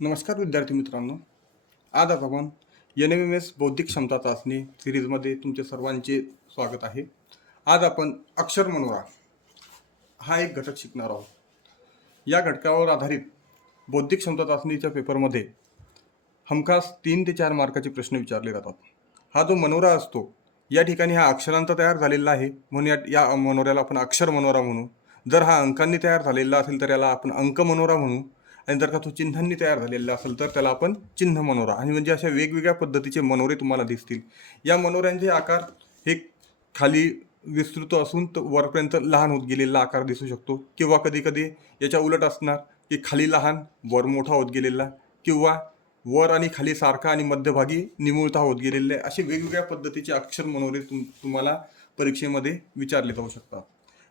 नमस्कार विद्यार्थी मित्रांनो. आज आपण एन एम एम एस बौद्धिक क्षमता चाचणी सिरीजमध्ये तुमचे सर्वांचे स्वागत आहे. आज आपण अक्षर मनोरा हा एक घटक शिकणार आहोत. या घटकावर आधारित बौद्धिक क्षमता चाचणीच्या पेपरमध्ये हमखास तीन ते चार मार्काचे प्रश्न विचारले जातात. हा जो मनोरा असतो या ठिकाणी हा अक्षरांचा तयार झालेला आहे. म्हणून या या मनोऱ्याला आपण अक्षर मनोरा म्हणू. जर हा अंकांनी तयार झालेला असेल तर याला आपण अंक मनोरा म्हणू. आणि जर का तो चिन्हांनी तयार झालेला असेल तर त्याला आपण चिन्ह मनोरा आणि म्हणजे अशा वेगवेगळ्या पद्धतीचे मनोरे तुम्हाला दिसतील. या मनोऱ्यांचे आकार हे खाली विस्तृत असून तर वरपर्यंत लहान होत गेलेला आकार दिसू शकतो. किंवा कधी कधी याच्या उलट असणार की खाली लहान वर मोठा होत गेलेला किंवा वर आणि खाली सारखा आणि मध्यभागी निमुळता होत गेलेले आहे. असे वेगवेगळ्या पद्धतीचे अक्षर मनोरे तुम तुम्हाला परीक्षेमध्ये विचारले जाऊ शकतात.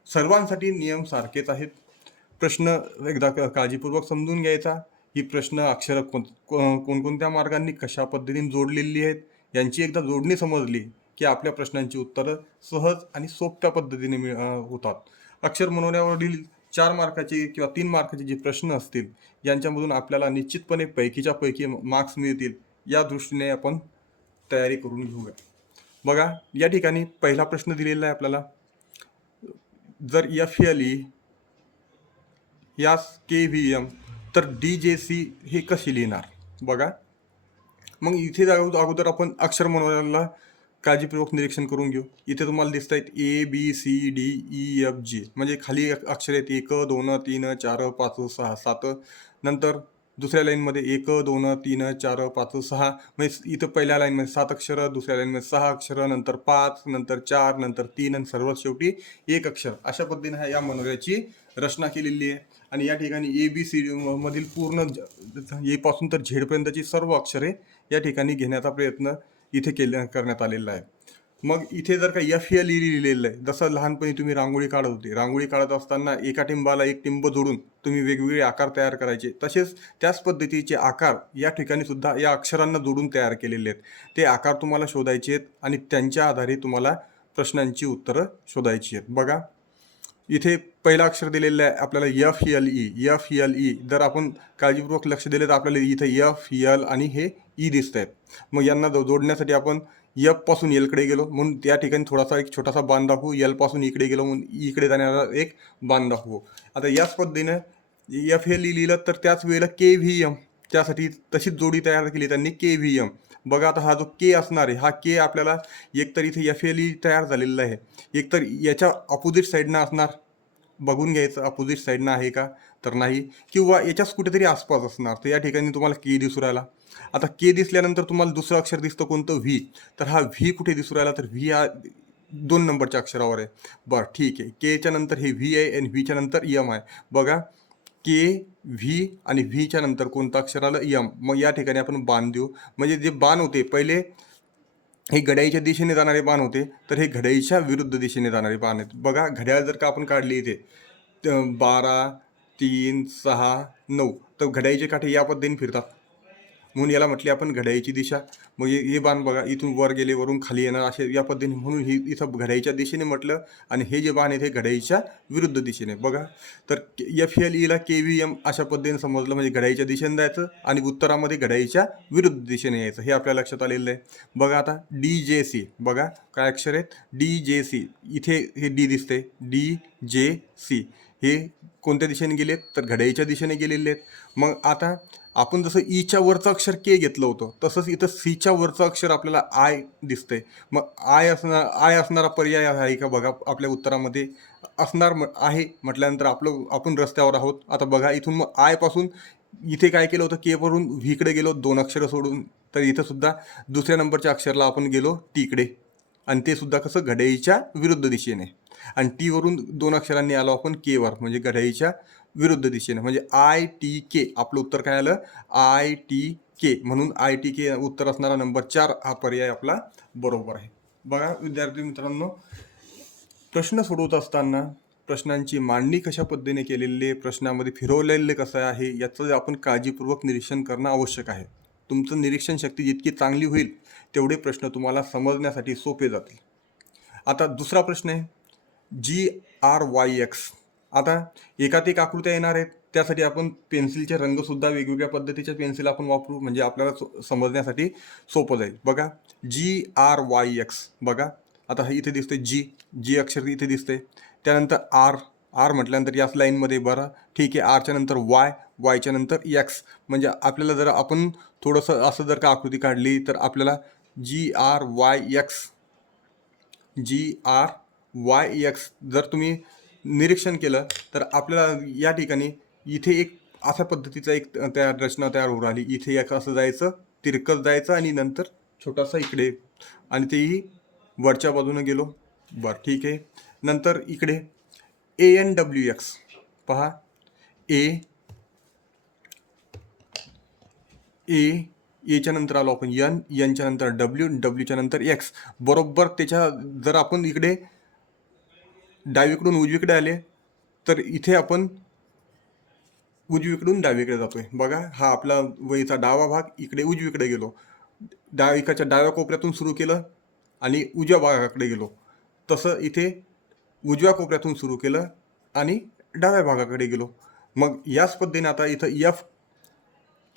सर्वांसाठी नियम सारखेच आहेत. प्रश्न एकदा क- काळजीपूर्वक समजून घ्यायचा. ही प्रश्न अक्षरं कोण कोणकोणत्या मार्गांनी कशा पद्धतीने जोडलेली आहेत यांची एकदा जोडणी समजली की आपल्या प्रश्नांची उत्तरं सहज आणि सोप्या पद्धतीने मिळ होतात. अक्षर मनोऱ्यावरील चार मार्काचे किंवा तीन मार्काचे जे प्रश्न असतील यांच्यामधून आपल्याला निश्चितपणे पैकीच्या पैकी मार्क्स मिळतील या दृष्टीने आपण तयारी करून घेऊया. बघा या ठिकाणी पहिला प्रश्न दिलेला आहे आपल्याला. जर एफ एल ई यास के व्ही एम तर डी जे सी हे कशी लिहिणार? बघा. मग इथे अगोदर आपण अक्षर मनोऱ्याला काळजीपूर्वक निरीक्षण करून घेऊ. इथे तुम्हाला दिसत आहेत A B C D E F G म्हणजे खाली अक्षर आहेत. एक दोन तीन चार पाच सहा सात. नंतर दुसऱ्या लाईनमध्ये एक दोन तीन चार पाच सहा. म्हणजे इथं पहिल्या लाईनमध्ये सात अक्षरं दुसऱ्या लाईनमध्ये सहा अक्षरं नंतर पाच नंतर चार नंतर तीन आणि सर्वात शेवटी एक अक्षर. अशा पद्धतीने ह्या- या मनोऱ्याची रचना केलेली आहे. आणि या ठिकाणी ए बी सी मधील पूर्ण ए पासून तर झेडपर्यंतची सर्व अक्षरे या ठिकाणी घेण्याचा प्रयत्न इथे केल्या करण्यात आलेला आहे. मग इथे जर का एफ एल ई लिहिलेलं आहे जसं लहानपणी तुम्ही रांगोळी काढत होते. रांगोळी काढत असताना एका टिंबाला एक टिंब जोडून तुम्ही वेगवेगळे आकार तयार करायचे. तसेच त्याच पद्धतीचे आकार या ठिकाणी सुद्धा या अक्षरांना जोडून तयार केलेले आहेत. ते आकार तुम्हाला शोधायचे आहेत आणि त्यांच्या आधारे तुम्हाला प्रश्नांची उत्तरं शोधायची आहेत. बघा इथे पहिलं अक्षर दिलेलं आहे आपल्याला F L E F L E जर आपण काळजीपूर्वक लक्ष दिले तर आपल्याला इथं एफ एल आणि हे e ई दिसत आहेत मग यांना जो- जोडण्यासाठी आपण एफपासून एलकडे गेलो. म्हणून त्या ठिकाणी थोडासा एक छोटासा बांध दाखवू. एलपासून इकडे गेलो. म्हणून इकडे जाणारा एक बांध दाखवू. आता याच पद्धतीनं एफ एल ई लिहिलं तर त्याच वेळेला के व्ही एम त्यासाठी तशीच जोडी तयार केली त्यांनी के व्ही एम बघा आता हा जो के असणार आहे हा के आपल्याला एकतर इथे एफ एल ई तयार झालेला आहे. एकतर याच्या अपोजिट साईडनं असणार. बघून घ्यायचं अपोजिट साईडनं आहे का? तर नाही. किंवा याच्याच कुठेतरी आसपास असणार. तर या ठिकाणी तुम्हाला के दिसू राहिला. आता के दिसल्यानंतर तुम्हाला दुसरं अक्षर दिसतं कोणतं? व्ही तर हा व्ही कुठे दिसू राहिला? तर व्ही हा दोन नंबरच्या अक्षरावर आहे. बरं ठीक आहे. केच्या नंतर हे व्ही आहे आणि व्हीच्या नंतर यम आहे. बघा. के व्ही आणि व्हीच्या नंतर कोणतं अक्षर आलं? यम मग या ठिकाणी आपण बाण देऊ. म्हणजे जे बाण होते पहिले हे घड्याळीच्या दिशेने जाणारे पान होते तर हे घड्याळीच्या विरुद्ध दिशेने जाणारे पान आहेत. बघा घड्याळ जर का आपण काढली इथे बारा तीन सहा नऊ तर घड्याळीचे काठे या पद्धतीने फिरतात. म्हणून याला म्हटले आपण घड्याळीची दिशा. मग हे बाण बघा इथून वर गेले वरून खाली येणार असे या पद्धतीने म्हणून ही इथं घड्याळीच्या दिशेने म्हटलं आणि हे जे बाण आहे ते घड्याळीच्या विरुद्ध दिशेने. बघा तर एफ एल ईला के व्ही एम अशा पद्धतीने समजलं म्हणजे घड्याळीच्या दिशेने जायचं आणि उत्तरामध्ये घड्याळीच्या विरुद्ध दिशेने यायचं. हे आपल्या लक्षात आलेलं आहे. बघा आता डी जे सी बघा काय अक्षर आहेत? डी जे सी इथे हे डी दिसते डी जे सी हे कोणत्या दिशेने गेलेत? तर घड्याळीच्या दिशेने गेलेले आहेत. मग आता आपण जसं ईच्या वरचं अक्षर के घेतलं होतं तसंच इथं सीच्या वरचं अक्षर आपल्याला आय दिसतंय. मग आय असणार आय असणारा पर्याय आहे का बघा आपल्या उत्तरामध्ये? असणार म- आहे म्हटल्यानंतर आपलं आपण रस्त्यावर आहोत. आता बघा इथून मग आयपासून इथे काय केलं होतं? केवरून व्हीकडे गेलो दोन अक्षरं सोडून. तर इथं सुद्धा दुसऱ्या नंबरच्या अक्षरला आपण गेलो टीकडे आणि ते सुद्धा कसं? घड्याळीच्या विरुद्ध दिशेने. आणि टी वरून दोन अक्षरांनी आलो आपण के वर म्हणजे घड्याळीच्या विरुद्ध दिशेने. म्हणजे आय टी के आपलं उत्तर काय आलं? आय टी के म्हणून आय टी के उत्तर असणारा नंबर चार हा पर्याय आपला बरोबर आहे. बघा विद्यार्थी मित्रांनो प्रश्न सोडवत असताना प्रश्नांची मांडणी कशा पद्धतीने केलेली आहे प्रश्नामध्ये फिरवलेले कसं आहे याचं आपण काळजीपूर्वक निरीक्षण करणं आवश्यक आहे. तुमचं निरीक्षण शक्ती जितकी चांगली होईल तेवढे प्रश्न तुम्हाला समजण्यासाठी सोपे जातील. आता दुसरा प्रश्न आहे. जी आर वाय एक्स आता एकात एक आकृत्या येणार आहेत. त्यासाठी आपण पेन्सिलचे रंगसुद्धा वेगवेगळ्या पद्धतीच्या पेन्सिल आपण वापरू म्हणजे आपल्याला सो- समजण्यासाठी सोपं जाईल. बघा जी आर वाय एक्स बघा आता हे इथे दिसते जी जी अक्षर इथे दिसते त्यानंतर आर आर म्हटल्यानंतर याच लाईनमध्ये बरं. ठीक आहे आरच्या नंतर वाय वायच्या नंतर एक्स म्हणजे आपल्याला जर आपण थोडंसं असं जर का आकृती काढली तर आपल्याला G R Y X G R Y X जर तुम्ही निरीक्षण केलं तर आपल्याला या ठिकाणी इथे एक अशा पद्धतीचा एक तयार रचना तयार होऊ राहिली. इथे एक असं जायचं तिरकत जायचं आणि नंतर छोटासा इकडे आणि तेही वरच्या बाजूने गेलो. बरं ठीक आहे. नंतर इकडे ए एन डब्ल्यू एक्स पहा. ए ए एच्या नंतर आलो आपण. यन यनच्या नंतर डब्ल्यू डब्ल्यूच्या नंतर एक्स बरोबर त्याच्या जर आपण इकडे डावीकडून उजवीकडे आले तर इथे आपण उजवीकडून डावीकडे जातोय. बघा हा आपला वहीचा डावा भाग इकडे उजवीकडे गेलो. डावीकडच्या डाव्या कोपऱ्यातून सुरू केलं आणि उजव्या भागाकडे गेलो. तसं इथे उजव्या कोपऱ्यातून सुरू केलं आणि डाव्या भागाकडे गेलो. मग याच पद्धतीने आता इथं एफ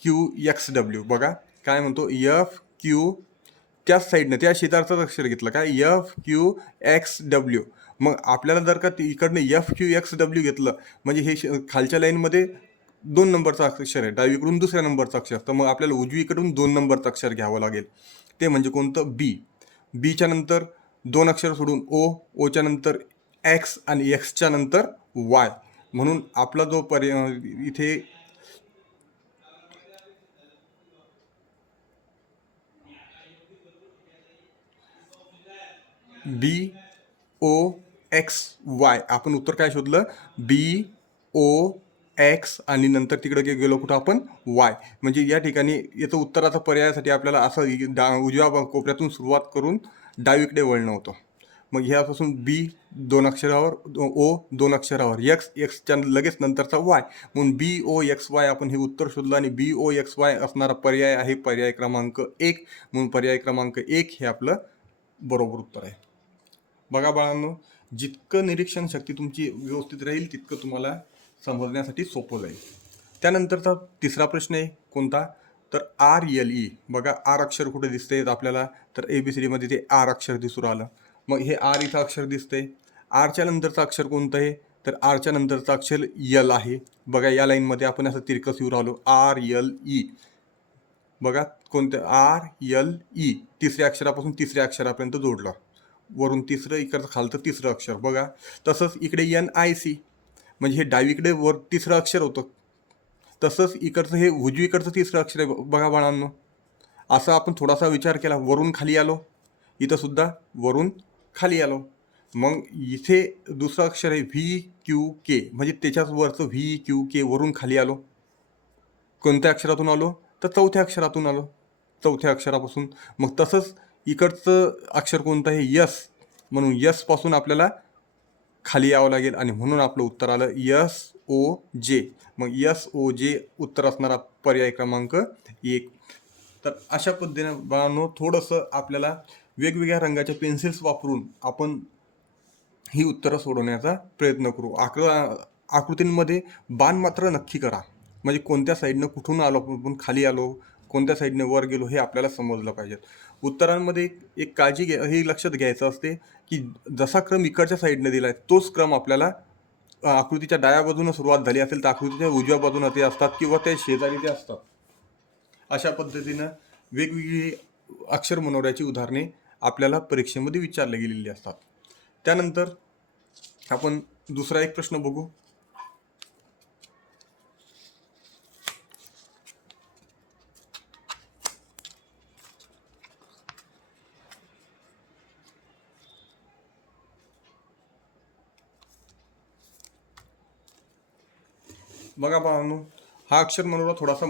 क्यू एक्स डब्ल्यू बघा काय म्हणतो? एफ क्यू त्याच साईडनं त्या शेजारचंच अक्षर घेतलं काय एफ क्यू एक्स डब्ल्यू मग आपल्याला जर का इकडनं एफ क्यू एक्स डब्ल्यू घेतलं म्हणजे हे श- खालच्या लाईनमध्ये दोन नंबरचं अक्षर आहे डावीकडून दुसऱ्या नंबरचं अक्षर. तर मग आपल्याला उजवीकडून दोन नंबरचं अक्षर घ्यावं लागेल. ते म्हणजे कोणतं? बी बीच्या नंतर दोन अक्षर सोडून ओ ओच्या नंतर एक्स आणि एक्सच्या नंतर वाय म्हणून आपला जो पर्याय इथे बी ओ एक्स वाय आपण उत्तर काय शोधलं? बी ओ एक्स आणि नंतर तिकडे गेलो कुठं आपण? वाय म्हणजे या ठिकाणी याचं उत्तराचा पर्यायासाठी आपल्याला असं डा उजव्या कोपऱ्यातून सुरुवात करून डावीकडे वळणं होतं. मग ह्यापासून बी दोन अक्षरावर ओ दोन अक्षरावर. एक्स एक्सच्या लगेच नंतरचा वाय म्हणून बी ओ एक्स वाय आपण हे उत्तर शोधलं आणि बी ओ एक्स वाय असणारा पर्याय आहे पर्याय क्रमांक एक. म्हणून पर्याय क्रमांक एक हे आपलं बरोबर उत्तर आहे. बघा बाळांनो जितकं निरीक्षण शक्ती तुमची व्यवस्थित राहील तितकं तुम्हाला समजण्यासाठी सोपं जाईल. त्यानंतरचा तिसरा प्रश्न आहे कोणता? तर आर एल ई बघा आर अक्षर कुठे दिसते आपल्याला? तर ए बी सी डीमध्ये ते आर अक्षर दिसून आलं मग हे आर इथं अक्षर दिसतंय. आरच्या नंतरचं अक्षर कोणतं आहे? तर आरच्या नंतरचं अक्षर यल आहे. बघा या लाईनमध्ये आपण असं तिरकस येऊ राहिलो. आर यल ई बघा कोणतं? आर यल ई तिसऱ्या अक्षरापासून तिसऱ्या अक्षरापर्यंत जोडलं. वरून तिसरं इकडचं खालचं तिसरं अक्षर. बघा तसंच इकडे एन आय सी म्हणजे हे डावीकडे वर तिसरं अक्षर होतं. तसंच इकडचं हे उजवीकडचं तिसरं अक्षर आहे. बघा बाळांनो असा आपण थोडासा विचार केला. वरून खाली आलो. इथंसुद्धा वरून खाली आलो. मग इथे दुसरं अक्षर आहे व्ही क्यू के म्हणजे त्याच्याच वरचं व्ही क्यू के वरून खाली आलो. कोणत्या अक्षरातून आलो? तर चौथ्या अक्षरातून आलो. चौथ्या अक्षरापासून. मग तसंच इकडचं अक्षर कोणतं आहे यस. म्हणून यसपासून आपल्याला खाली यावं लागेल आणि म्हणून आपलं उत्तर आलं यस ओ जे. मग यस ओ जे उत्तर असणारा पर्याय क्रमांक एक. तर अशा पद्धतीने बाळांनो थोडंसं आपल्याला वेगवेगळ्या रंगाच्या पेन्सिल्स वापरून आपण ही उत्तरं सोडवण्याचा प्रयत्न करू. आकृ आकृतींमध्ये बाण मात्र नक्की करा. म्हणजे कोणत्या साईडनं कुठून आलो आपण खाली आलो कोणत्या साईडने वर गेलो हे आपल्याला समजलं पाहिजे उत्तरांमध्ये एक- काळजी घ्या हे लक्षात घ्यायचं असते की जसा क्रम इकडच्या साईडने दिला आहे तोच क्रम आपल्याला आकृतीच्या डाव्या बाजूनं सुरुवात झाली असेल तर आकृतीच्या उजव्या बाजूनं ते असतात किंवा ते शेजारी ते असतात. अशा पद्धतीनं वेगवेगळी अक्षर मनोऱ्याची उदाहरणे आपल्याला परीक्षेमध्ये विचारले गेलेली असतात. त्यानंतर आपण दुसरा एक प्रश्न बघू. बघा बाळांनो हा अक्षर मनोरा थोडासा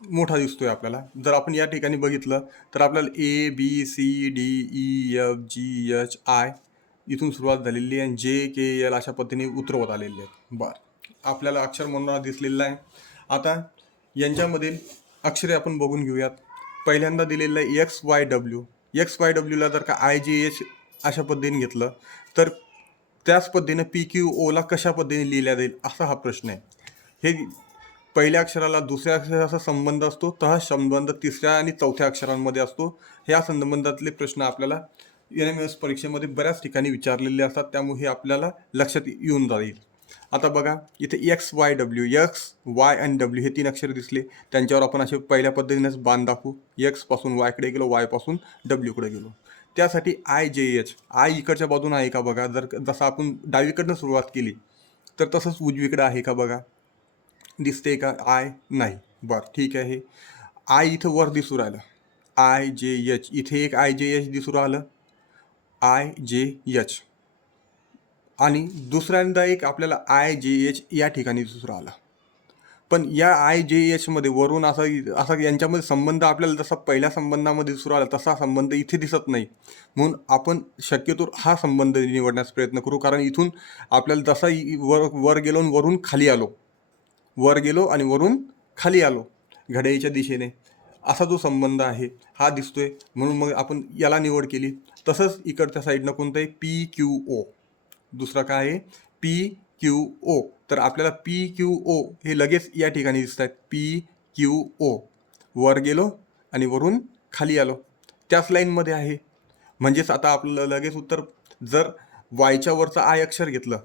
मोठा दिसतोय आपल्याला. जर आपण या ठिकाणी बघितलं तर आपल्याला A B C D E F G H I इथून सुरुवात झालेली आहे आणि जे के एल अशा पद्धतीने उतरवत आलेले आहेत. बरं. आपल्याला अक्षर मनोरा दिसलेला आहे. आता यांच्यामधील अक्षरे आपण बघून घेऊयात. पहिल्यांदा दिलेलं आहे X Y W X Y डब्ल्यूला जर का आय जी एच अशा पद्धतीने घेतलं तर त्याच पद्धतीनं पी क्यू ओला कशा पद्धतीने लिहिल्या जाईल असा हा प्रश्न आहे. हे पहिल्या अक्षराला दुसऱ्या अक्षराचा संबंध असतो तर हा संबंध तिसऱ्या आणि चौथ्या अक्षरांमध्ये असतो. ह्या संबंधातले प्रश्न आपल्याला एन एम एस परीक्षेमध्ये बऱ्याच ठिकाणी विचारलेले असतात. त्यामुळे हे आपल्याला लक्षात येऊन जाईल. आता बघा इथे X Y W X Y आणि डब्ल्यू हे तीन अक्षर दिसले. त्यांच्यावर आपण असे पहिल्या पद्धतीनेच बांध दाखवू. एक्सपासून वायकडे गेलो वायपासून डब्ल्यूकडे गेलो. त्यासाठी आय जे एच आय इकडच्या बाजून आहे का बघा? जर जसं आपण डावीकडनं सुरुवात केली तर तसंच उजवीकडे आहे का बघा? दिसते का? आय नाही. बरं ठीक आहे. आय इथं वर दिसू राहिलं. आय जे एच इथे एक आय जे एच दिसू राहिलं. आय जे एच आणि दुसऱ्यांदा एक आपल्याला आय जे एच या ठिकाणी दिसू राहिला. पण या आय जे एचमध्ये वरून असा असा यांच्यामध्ये संबंध आपल्याला जसा पहिल्या संबंधामध्ये दिसू राहिला तसा संबंध इथे दिसत नाही. म्हणून आपण शक्यतो हा संबंध निवडण्याचा प्रयत्न करू. कारण इथून आपल्याला जसा वर वर गेलो वरून खाली आलो. वर गेलो आणि वरून खाली आलो घड्याळीच्या दिशेने. असा जो संबंध आहे हा दिसतोय. म्हणून मग आपण याला निवड केली. तसंच इकडच्या साईडनं कोणतं आहे पी क्यू ओ. दुसरा काय आहे? P Q O. तर आपल्याला पी क्यू ओ हे लगेच या ठिकाणी दिसत आहेत पी क्यू ओ. वर गेलो आणि वरून खाली आलो. त्याच लाईनमध्ये आहे. म्हणजेच आता आपलं लगेच उत्तर जर वायच्या वरचं आय अक्षर घेतलं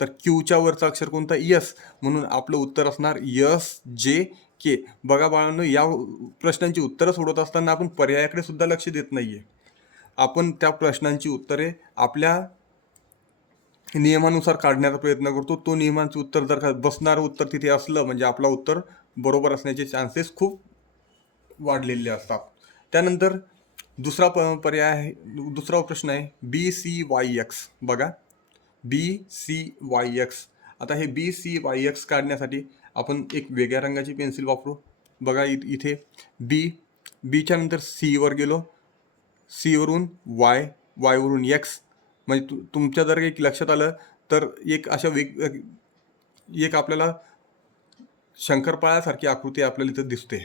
तर क्यूच्या वरचा अक्षर कोणता? यस म्हणून आपलं उत्तर असणार यस जे के बघा बाळांनो या प्रश्नांची उत्तरं सोडत असताना आपण पर्यायाकडे सुद्धा लक्ष देत नाही आहे आपण त्या प्रश्नांची उत्तरे आपल्या नियमानुसार काढण्याचा प्रयत्न करतो. तो नियमांचं उत्तर जर का बसणारं उत्तर तिथे असलं म्हणजे आपलं उत्तर बरोबर असण्याचे चान्सेस खूप वाढलेले असतात. त्यानंतर दुसरा प पर्याय आहे दुसरा प्रश्न आहे बी सी वाय एक्स बघा. बी सी वाय एक्स आता हे बी सी वाय एक्स काढण्यासाठी आपण एक वेगळ्या रंगाची पेन्सिल वापरू. बघा इ इथे बी बीच्या नंतर सीवर गेलो. सीवरून वाय वायवरून एक्स म्हणजे तु तुमच्या जर एक लक्षात आलं तर एक अशा वेग एक आपल्याला शंकरपाळ्यासारखी आकृती आपल्याला इथं दिसते.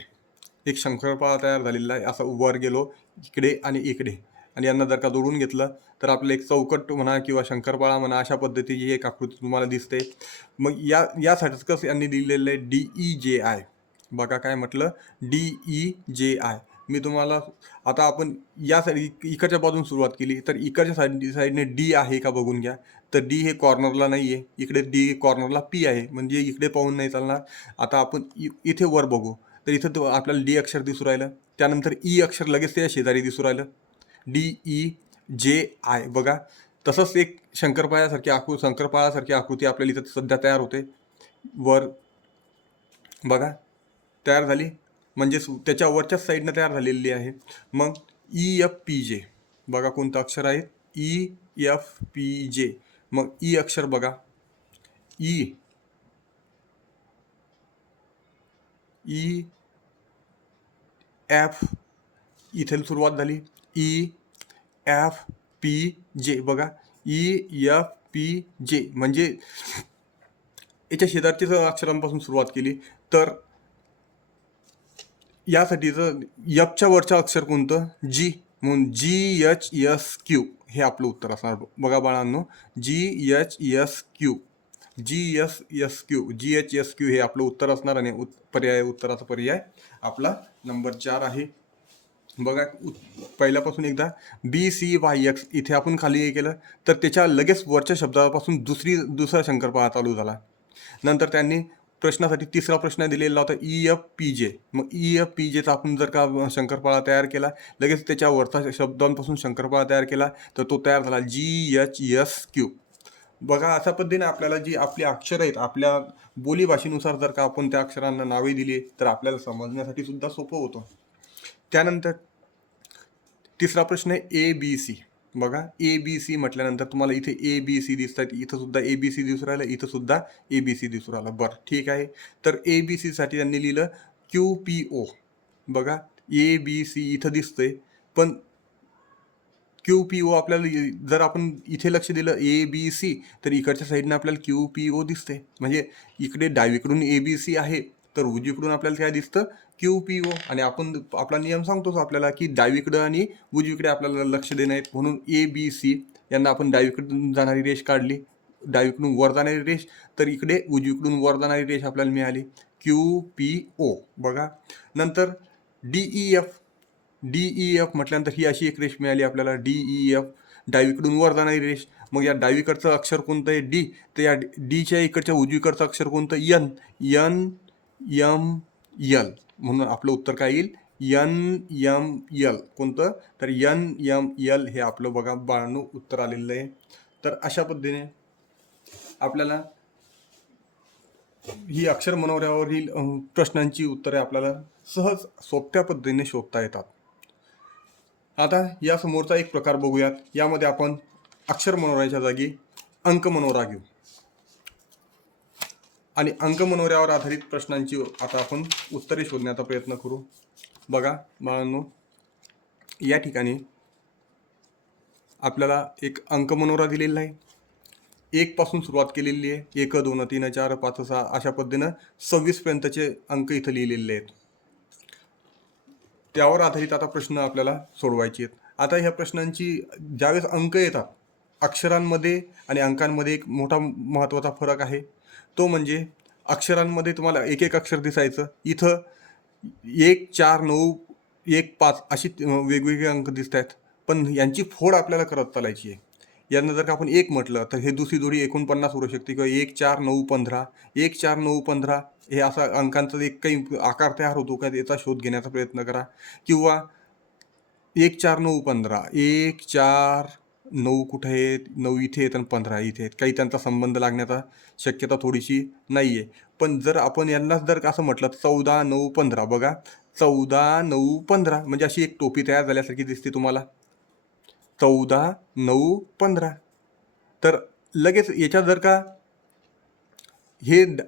एक शंकरपाळा तयार झालेला आहे. असा वर गेलो इकडे आणि इकडे. आणि यांना जर का जोडून घेतलं तर आपलं एक चौकट म्हणा किंवा शंकरपाळा म्हणा अशा पद्धतीची एक आकृती तुम्हाला दिसते. मग या यासाठीच कसं यांनी दिलेलं आहे? डी ई जे आय बघा काय म्हटलं? डी ई जे आय मी तुम्हाला आता आपण या साईड इकडच्या बाजून सुरुवात केली. तर इकडच्या साईड साईडने डी आहे का बघून घ्या. तर डी हे कॉर्नरला नाही आहे इकडे डी कॉर्नरला पी आहे. म्हणजे इकडे पाहून नाही चालणार. आता आपण इ इथे वर बघू. तर इथं तो आपल्याला डी अक्षर दिसू राहिलं. त्यानंतर ई अक्षर लगेच त्या शेजारी दिसू राहिलं. डी ई जे आय बघा तसंच एक शंकरपाळ्यासारखी आकृ शंकरपाळासारखी आकृती आपल्याला इथं सध्या तयार होते. वर बघा तयार झाली. म्हणजे सु- त्याच्या वरच्याच साईडनं तयार झालेली आहे. मग ई एफ पी जे बघा कोणतं अक्षर आहे. ई एफ पी जे मग ई अक्षर बघा. E. ई ई एफ इथे सुरुवात झाली. ई एफ पी जे बघा. ई एफ पी जे म्हणजे याच्या शेजारच्या अक्षरांपासून सुरुवात केली तर यासाठीचं यपच्या वरचं अक्षर कोणतं? जी म्हणून जी एच एस क्यू हे आपलं उत्तर असणार. बघा बाळांनो. G H S Q G S S Q G H S Q हे आपलं उत्तर असणार आणि उत् पर्याय उत्तराचा पर्याय आपला नंबर चार आहे. बघा पहिल्यापासून एकदा बी सी वाय एक्स इथे आपण खाली हे केलं तर त्याच्या लगेच वरच्या शब्दापासून दुसरी दुसरा शंकरपाळा चालू झाला. नंतर त्यांनी प्रश्नासाठी तिसरा प्रश्न दिलेला होता ई एफ पी जे मग ई एफ पी जेचा आपण जर का शंकरपाळा तयार केला लगेच त्याच्या वरचा शब्दांपासून शंकरपाळा तयार केला तर तो तयार झाला जी एच एस क्यू बघा अशा पद्धतीने आपल्याला जी आपली अक्षरं आहेत आपल्या बोलीभाषेनुसार जर का आपण त्या अक्षरांना नावे दिली तर आपल्याला समजण्यासाठी सुद्धा सोपं होतं. त्यानंतर तिसरा प्रश्न आहे ए बी सी बघा ए बी सी म्हटल्यानंतर तुम्हाला इथे ए बी सी दिसतात. इथं सुद्धा ए बी सी दिसून राहिलं इथं सुद्धा ए बी सी दिसून राहिलं. बरं ठीक आहे. तर ए बी सीसाठी त्यांनी लिहिलं क्यू पी ओ बघा ए बी सी इथं दिसतंय पण क्यू पी ओ आपल्याला जर आपण इथे लक्ष दिलं ए बी सी तर इकडच्या साईडनं आपल्याला क्यू पी ओ दिसते म्हणजे इकडे डावीकडून ए बी सी आहे तर उजवीकडून आपल्याला काय दिसतं? क्यू पी ओ आणि आपण आपला नियम सांगतोच आपल्याला की डावीकडं आणि उजवीकडे आपल्याला लक्ष देणं आहे. म्हणून ए बी सी यांना आपण डावीकडून जाणारी रेष काढली. डावीकडून वर जाणारी रेष तर इकडे उजवीकडून वर जाणारी रेष आपल्याला मिळाली. क्यू पी ओ बघा. नंतर D E F D E F म्हटल्यानंतर ही अशी एक रेष मिळाली आपल्याला. डी ई एफ डावीकडून वर जाणारी रेष. मग या डावीकडचं अक्षर कोणतं आहे? डी तर या डीच्या इकडच्या उजवीकडचं अक्षर कोणतं? यन यन यम यल म्हणून आपलं उत्तर काय येईल? N M L. कोणतं? तर यन यम यल हे आपलं बघा बाळांनो उत्तर आलेलं आहे. तर अशा पद्धतीने आपल्याला ही अक्षर मनोऱ्यावरील प्रश्नांची उत्तरे आपल्याला सहज सोप्या पद्धतीने शोधता येतात. आता या समोरचा एक प्रकार बघूयात. यामध्ये आपण अक्षर मनोऱ्याच्या जागी अंक मनोरा घेऊ. आणि अंक मनोऱ्यावर आधारित प्रश्नांची आता आपण उत्तरे शोधण्याचा प्रयत्न करू. बघा बाळांनो या ठिकाणी आपल्याला एक अंक मनोरा दिलेला आहे. एकपासून सुरुवात केलेली आहे. एक दोन तीन चार पाच सहा अशा पद्धतीनं सव्वीसपर्यंतचे अंक इथं लिहिलेले आहेत. त्यावर आधारित आता प्रश्न आपल्याला सोडवायचे आहेत. आता ह्या प्रश्नांची ज्यावेळेस अंक येतात अक्षरांमध्ये आणि अंकांमध्ये एक मोठा महत्त्वाचा फरक आहे. तो म्हणजे अक्षरांमध्ये तुम्हाला एक एक अक्षर दिसायचं. इथं एक चार नऊ एक पाच अशी वेगवेगळे अंक दिसत आहेत. पण यांची फोड आपल्याला करत चालायची आहे. यांना जर का आपण एक म्हटलं तर हे दुसरी जोडी एकोणपन्नास उरू शकते किंवा एक चार नऊ पंधरा. एक चार नऊ पंधरा हे असा अंकांचा एक काही आकार तयार होतो का याचा शोध घेण्याचा प्रयत्न करा. किंवा एक चार नऊ पंधरा. एक चार नऊ कुठे आहेत नऊ इथे आहेत आणि पंधरा इथे आहेत. काही त्यांचा संबंध लागण्याचा शक्यता थोडीशी नाही आहे पण जर आपण यांनाच जर का असं म्हटलं चौदा नऊ पंधरा बघा. चौदा नऊ पंधरा म्हणजे अशी एक टोपी तयार झाल्यासारखी दिसते तुम्हाला. चौदा नऊ पंधरा. तर लगेच याच्यात जर का हे ड-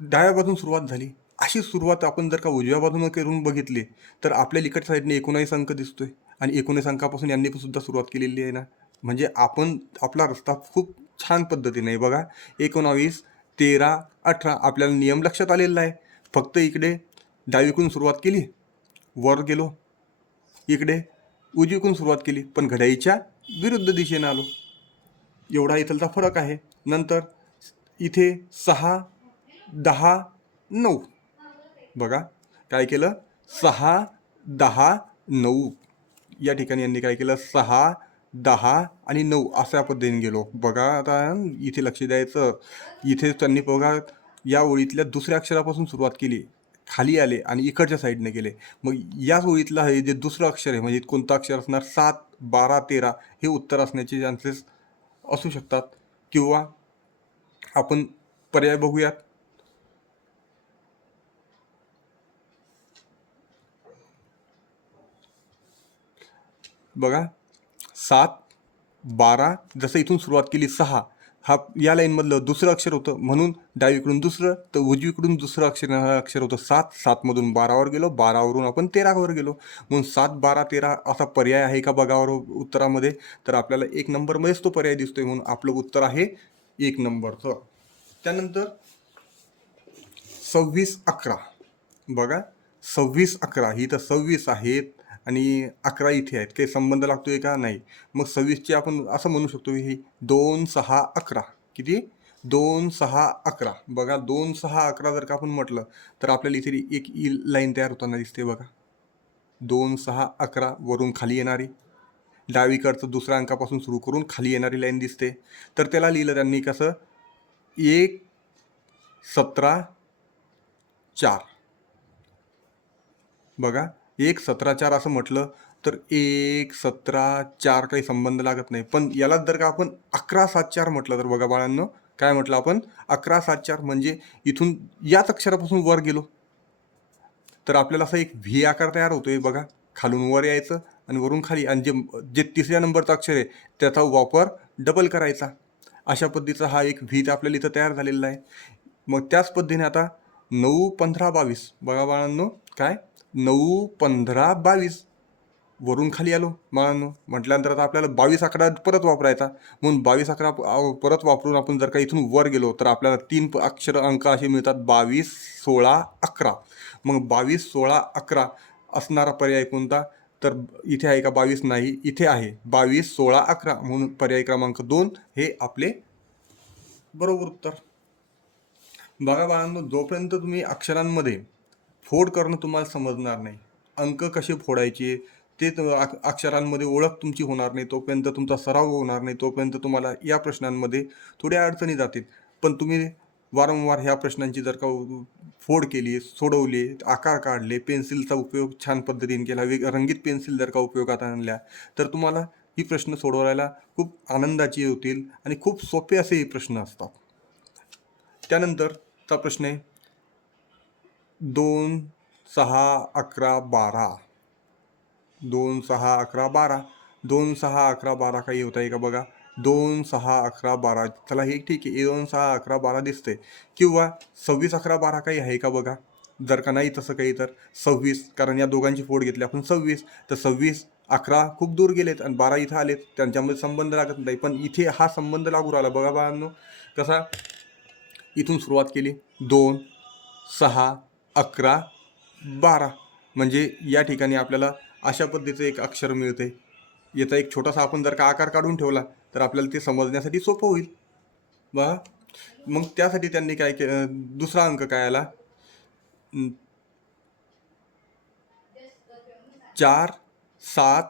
डाव्या बाजून सुरुवात झाली. अशी सुरुवात आपण जर का उजव्या बाजूनं करून बघितली तर आपल्या लिकट साईडने एकोणावीस अंक दिसतोय. आणि एकोणीस अंकापासून यांनी पण सुद्धा सुरुवात केलेली आहे ना. म्हणजे आपण आपला रस्ता खूप छान पद्धतीने आहे बघा. एकोणावीस तेरा अठरा आपल्याला नियम लक्षात आलेला आहे. फक्त इकडे डावीकडून सुरुवात केली वर गेलो. इकडे उजवीकडून सुरुवात केली पण घड्याळीच्या विरुद्ध दिशेने आलो. एवढा इथलचा फरक आहे. नंतर इथे सहा दहा नऊ. बघा काय केलं? सहा दहा नऊ. या ठिकाणी यांनी काय केलं? सहा दहा आणि नऊ अशा पद्धतीने गेलो. बघा आता इथे लक्ष द्यायचं. इथे त्यांनी बघा या ओळीतल्या दुसऱ्या अक्षरापासून सुरुवात केली. खाली आले आणि इकडच्या साईडने गेले. मग याच ओळीतलं हे जे दुसरं अक्षर आहे म्हणजे कोणतं अक्षर असणार? सात बारा तेरा हे उत्तर असण्याचे चान्सेस असू शकतात. किंवा आपण पर्याय बघूयात. बघा सात बारा जसं इथून सुरुवात केली सहा हा या लाईनमधलं दुसरं अक्षर होतं. म्हणून डावीकडून दुसरं तर उजवीकडून दुसरं अक्षर अक्षर होतं सात. सातमधून बारावर गेलो बारावरून आपण तेरावर गेलो. म्हणून सात बारा तेरा असा पर्याय आहे का बघावर उत्तरामध्ये? तर आपल्याला एक नंबरमध्येच तो पर्याय दिसतोय म्हणून आपलं उत्तर आहे एक नंबरचं. त्यानंतर सव्वीस अकरा. बघा सव्वीस अकरा ही तर सव्वीस आहेत. आणि अकरा इथे आहेत. काही संबंध लागतोय का? नाही. मग सव्वीसची आपण असं म्हणू शकतो की ही दोन सहा अकरा. किती? दोन सहा अकरा. बघा दोन सहा अकरा जर का आपण म्हटलं तर आपल्याला इथे एक ई लाईन तयार होताना दिसते बघा. दोन सहा अकरा वरून खाली येणारी. डावीकडचं दुसऱ्या अंकापासून सुरू करून खाली येणारी लाईन दिसते. तर त्याला लिहिलं त्यांनी कसं? एक सतरा चार. बघा. एक सतरा चार असं म्हटलं तर एक सतरा चार काही संबंध लागत नाही. पण यालाच जर का आपण अकरा सात चार म्हटलं तर बघा बाळांनो काय म्हटलं आपण? अकरा सात चार म्हणजे इथून याच अक्षरापासून वर गेलो. तर आपल्याला असा एक व्ही आकार तयार होतोय बघा. खालून वर यायचं आणि वरून खाली. आणि जे जे तिसऱ्या नंबरचं अक्षर आहे त्याचा वापर डबल करायचा. अशा पद्धतीचा हा एक व्ही आपल्याला इथं तयार झालेला आहे. मग त्याच पद्धतीने आता नऊ पंधरा बावीस. बघा बाळांनो काय? नऊ पंधरा बावीस. वरून खाली आलो. बाळांनो म्हटल्यानंतर आता आपल्याला बावीस अकरा परत वापरायचा. म्हणून बावीस अकरा परत वापरून आपण जर का इथून वर गेलो तर आपल्याला तीन अक्षर अंक असे मिळतात. बावीस सोळा अकरा. मग बावीस सोळा अकरा असणारा पर्याय कोणता? तर इथे आहे का? बावीस नाही. इथे आहे. बावीस सोळा अकरा. म्हणून पर्याय क्रमांक दोन हे आपले बरोबर उत्तर. बघा बाळांनो जोपर्यंत तुम्ही अक्षरांमध्ये फोड करणं तुम्हाला समजणार नाही. अंक कसे फोडायचे ते अक्षरांमध्ये ओळख तुमची होणार नाही तोपर्यंत तुमचा सराव होणार नाही तोपर्यंत तुम्हाला या प्रश्नांमध्ये थोड्या अडचणी जातील. पण तुम्ही वारंवार ह्या प्रश्नांची जर का फोड केली सोडवली आकार काढले पेन्सिलचा उपयोग छान पद्धतीने केला वेग रंगीत पेन्सिल जर का उपयोगात आणल्या तर तुम्हाला ही प्रश्न सोडवायला खूप आनंदाची होतील आणि खूप सोपे असे हे प्रश्न असतात. त्यानंतरचा प्रश्न आहे दोन सहा अकरा बारा. दोन सहा अकरा बारा. दोन सहा अकरा बारा काही होत आहे का बघा? दोन सहा अकरा बारा. चला हे ठीक आहे. दोन सहा अकरा बारा दिसते किंवा सव्वीस अकरा बारा काही आहे का बघा? जर का नाही तसं काही तर. सव्वीस कारण या दोघांची फोड घेतली. आपण सव्वीस तर सव्वीस अकरा खूप दूर गेलेत आणि बारा इथं आलेत. त्यांच्यामध्ये संबंध लागत नाही. पण इथे हा संबंध लागू राहिला बघा बाळांनो. कसा? इथून सुरुवात केली. दोन सहा अकरा बारा. म्हणजे या ठिकाणी आपल्याला अशा पद्धतीचं एक अक्षर मिळते. याचा एक छोटासा आपण जर का आकार काढून ठेवला तर आपल्याला ते समजण्यासाठी सोपं होईल. बघा. मग त्यासाठी त्यांनी काय के दुसरा अंक काय आला? चार सात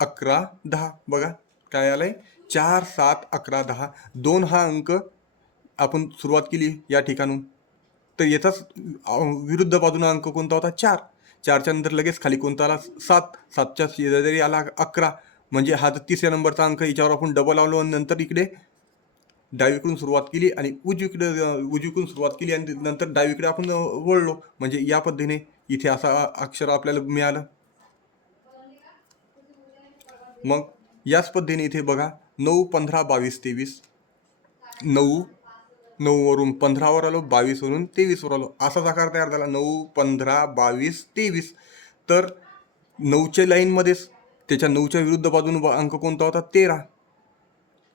अकरा दहा. बघा काय आलंय? चार सात अकरा दहा. दोन हा अंक आपण सुरुवात केली या ठिकाणून. तर याचाच विरुद्ध बाजूनं अंक कोणता होता? चार. चारच्या नंतर लगेच खाली कोणता आला? सात. सातच्या शेजारी आला अकरा. म्हणजे हा तर तिसऱ्या नंबरचा अंक याच्यावर आपण डबल लावलो आणि नंतर इकडे डावीकडून सुरुवात केली आणि उजवीकडे उजवीकडून सुरुवात केली आणि नंतर डावीकडे आपण वळलो. म्हणजे या पद्धतीने इथे असा अक्षर आपल्याला मिळालं. मग याच पद्धतीने इथे बघा नऊ पंधरा बावीस तेवीस. नऊ नऊवरून पंधरावर आलो बावीसवरून तेवीसवर आलो. असाच आकार तयार झाला. नऊ पंधरा बावीस तेवीस. तर नऊच्या लाईनमध्येच त्याच्या नऊच्या विरुद्ध बाजून ब- अंक कोणता होता? तेरा.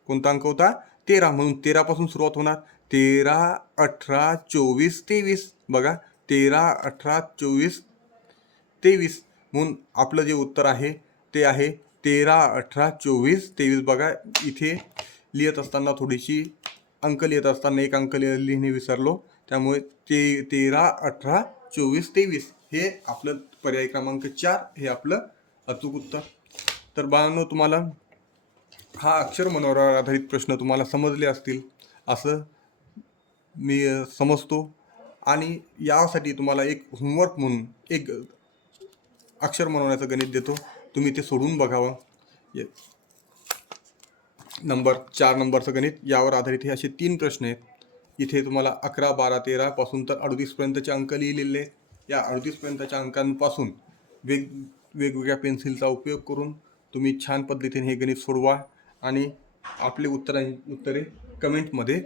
कोणता अंक होता? तेरा. म्हणून तेरापासून सुरुवात होणार. तेरा अठरा चोवीस तेवीस. बघा. तेरा अठरा चोवीस तेवीस. म्हणून आपलं जे उत्तर आहे ते आहे तेरा अठरा चोवीस तेवीस. बघा. इथे लिहित असताना थोडीशी अंक लिहित असताना एक अंक लिहिणे विसरलो. त्यामुळे ते तेरा अठरा चोवीस तेवीस हे आपलं पर्याय क्रमांक चार हे आपलं अचूक उत्तर. तर बाळांनो तुम्हाला हा अक्षर मनोरावर आधारित प्रश्न तुम्हाला समजले असतील असं मी समजतो. आणि यासाठी तुम्हाला एक होमवर्क म्हणून एक अक्षर मनवण्याचं गणित देतो. तुम्ही ते सोडून बघावं. ये- नंबर चार नंबरचं गणित यावर आधारित हे असे तीन प्रश्न आहेत. इथे तुम्हाला अकरा बारा तेरापासून तर अडतीसपर्यंतचे अंक लिहिलेले. आहेत या अडतीसपर्यंतच्या अंकांपासून वेग वेगवेगळ्या पेन्सिलचा उपयोग करून तुम्ही छान पद्धतीने हे गणित सोडवा आणि आपले उत्तरा उत्तरे कमेंटमध्ये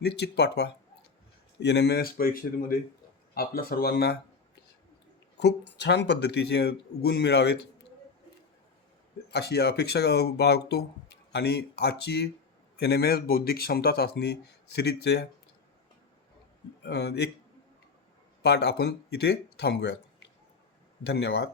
निश्चित पाठवा. एन एम एस परीक्षेमध्ये आपल्या सर्वांना खूप छान पद्धतीचे गुण मिळावेत अशी अपेक्षा बाळगतो. आणि आजची एन एम एस बौद्धिक क्षमता चाचणी सिरीजचे एक पाठ आपण इथे थांबूयात. धन्यवाद.